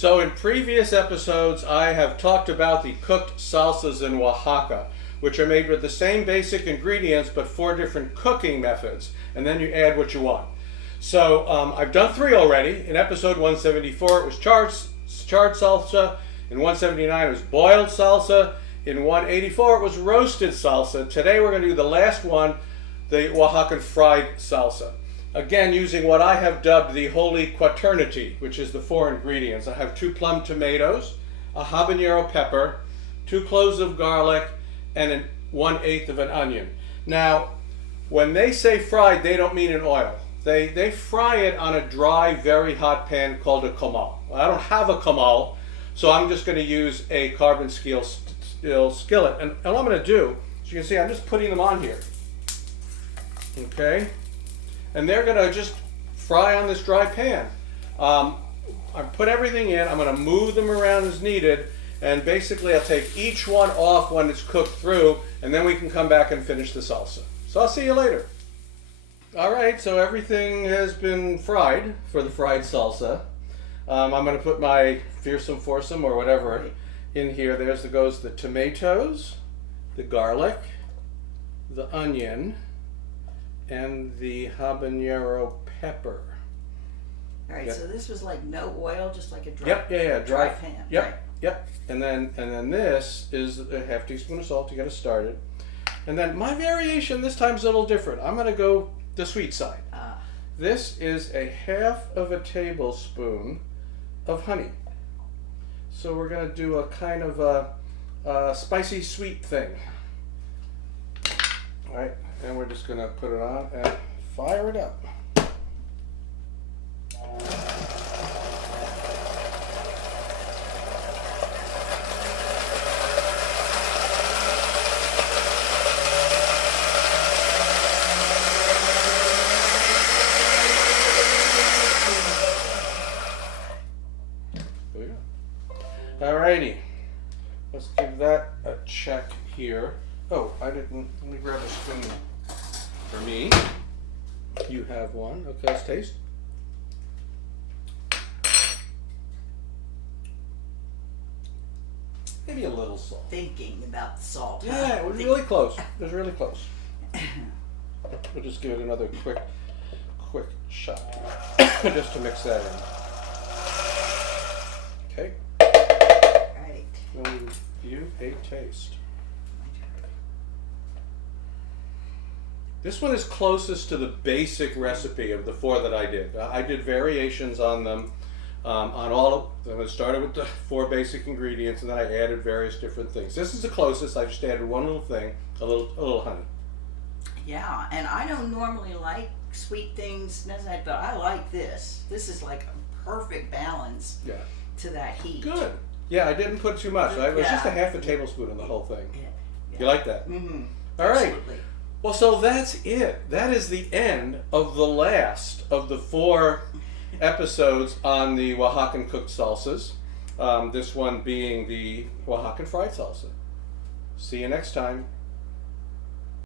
So in previous episodes, I have talked about the cooked salsas in Oaxaca, which are made with the same basic ingredients, but 4 different cooking methods, and then you add what you want. So I've done 3 already. In episode 174, it was charred salsa. In 179, it was boiled salsa. In 184, it was roasted salsa. Today, we're going to do the last one, the Oaxacan fried salsa. Again, using what I have dubbed the holy quaternity, which is the 4 ingredients. I have 2 plum tomatoes, a habanero pepper, 2 cloves of garlic, and 1/8 of an onion. Now, when they say fried, they don't mean in oil. They fry it on a dry, very hot pan called a comal. I don't have a comal, so I'm just going to use a carbon steel skillet. And all I'm going to do, as you can see, I'm just putting them on here. Okay? And they're going to just fry on this dry pan. I put everything in. I'm going to move them around as needed. And basically, I'll take each one off when it's cooked through, and then we can come back and finish the salsa. So I'll see you later. All right, so everything has been fried for the fried salsa. I'm going to put my fearsome foursome or whatever in here. Goes the tomatoes, the garlic, the onion, and the habanero pepper. All right, so this was like no oil, just like a dry, dry pan. Yep, right? yep. And then this is a half teaspoon of salt to get us started. And then my variation this time is a little different. I'm going to go the sweet side. This is a 1/2 a tablespoon of honey. So we're going to do a kind of a spicy sweet thing. All right, and we're just going to put it on and fire it up. Alrighty, let's give that a check here. Oh, let me grab a spoon for me. You have one. Okay, let's taste. Maybe a little salt. Thinking about the salt. Yeah, it was really close. It was really close. We'll just give it another quick shot just to mix that in. Okay. Right. We'll review a taste. This one is closest to the basic recipe of the 4 that I did. I did variations on them, on all of them. I started with the 4 basic ingredients, and then I added various different things. This is the closest. I just added one little thing, a little honey. Yeah, and I don't normally like sweet things, but I like this. This is like a perfect balance to that heat. Good. Yeah, I didn't put too much. It was just a 1/2 a tablespoon in the whole thing. Yeah. You like that? Mm-hmm. All right. Absolutely. Well, so that's it. That is the end of the last of the 4 episodes on the Oaxacan cooked salsas. This one being the Oaxacan fried salsa. See you next time.